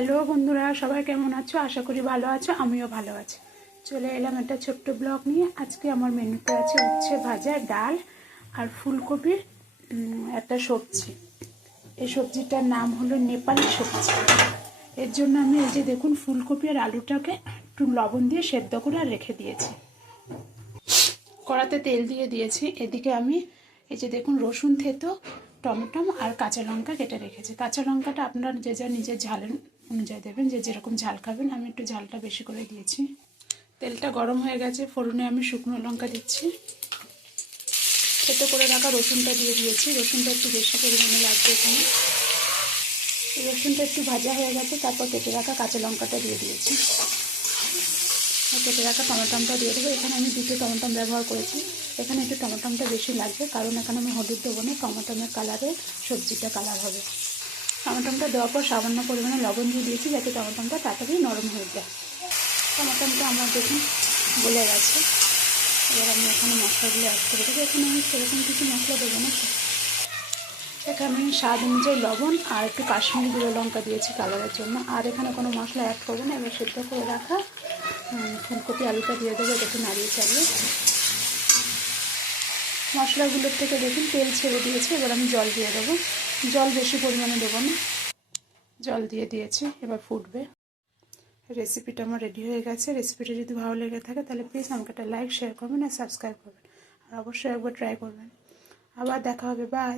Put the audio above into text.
Hello বন্ধুরা, সবাই কেমন আছো? আশা করি ভালো আছো, আমিও ভালো আছি। চলে এলাম একটা ছোট্ট ব্লগ নিয়ে। আজকে আমার মেনুতে আছে উচ্ছে ভাজা, ডাল আর ফুলকপির একটা সবজি। এই সবজিটার নাম হলো নেপালি সবজি। এর জন্য আমি এই যে দেখুন ফুলকপি আর আলুটাকে একটু লবণ দিয়ে সেদ্ধ করে আর রেখে দিয়েছি। কড়াতে তেল দিয়ে দিয়েছি। এদিকে আমি এই যে দেখুন রসুন থেতো, টমেটো আর কাঁচা লঙ্কা কেটে রেখেছি। কাঁচা লঙ্কাটা আপনার যে যা নিজের ঝালের অনুযায়ী দেবেন, যে যেরকম ঝাল খাবেন। আমি একটু ঝালটা বেশি করে দিয়েছি। তেলটা গরম হয়ে গেছে, ফোড়নে আমি শুকনো লঙ্কা দিচ্ছি। থেতো করে রাখা রসুনটা দিয়ে দিয়েছি। রসুনটা একটু বেশি পরিমাণে লাগবে এখানে। রসুনটা একটু ভাজা হয়ে গেছে, তারপর কেটে রাখা কাঁচা লঙ্কাটা দিয়ে দিয়েছি। কেটে রাখা টমেটোটা দিয়ে দেবো। এখানে আমি দুটো টমেটো ব্যবহার করেছি। এখানে একটু টমেটোটা বেশি লাগবে, কারণ এখানে আমি হলুদ দেবো না, টমেটোর কালারে সবজিটা কালার হবে। টমেটোটা দেওয়ার পর সামান্য পরিমাণে লবণ দিয়ে দিয়েছি, যাতে টমেটোটা তাড়াতাড়ি নরম হয়ে যায়। টমেটোটা আমার দেখুন গলে গেছে। এবার আমি এখানে মশলাগুলো অ্যাড করে দেবো। এখানে আমি সেরকম কিছু মশলা দেবো না। এখানে আমি স্বাদ অনুযায়ী লবণ আর একটু কাশ্মীরি গুঁড়ো লঙ্কা দিয়েছি কালারের জন্য। আর এখানে কোনো মশলা অ্যাড করবো না। এবার সেদ্ধ করে রাখা ফুলকপি আলুটা দিয়ে দেবো। দেখুন নাড়িয়ে চালিয়ে মশলাগুলোর থেকে দেখুন তেল ছেড়ে দিয়েছে। এবার আমি জল দিয়ে দেবো। জল বেশি পরিমাণে দেবো না, জল দিয়ে দিয়েছি। এবার ফুটবে। রেসিপিটা আমার রেডি হয়ে গেছে। রেসিপিটা যদি ভালো লেগে থাকে তাহলে প্লিজ আমাকে একটা লাইক, শেয়ার করবেন আর সাবস্ক্রাইব করবেন। আর অবশ্যই একবার ট্রাই করবেন। আবার দেখা হবে। বাই।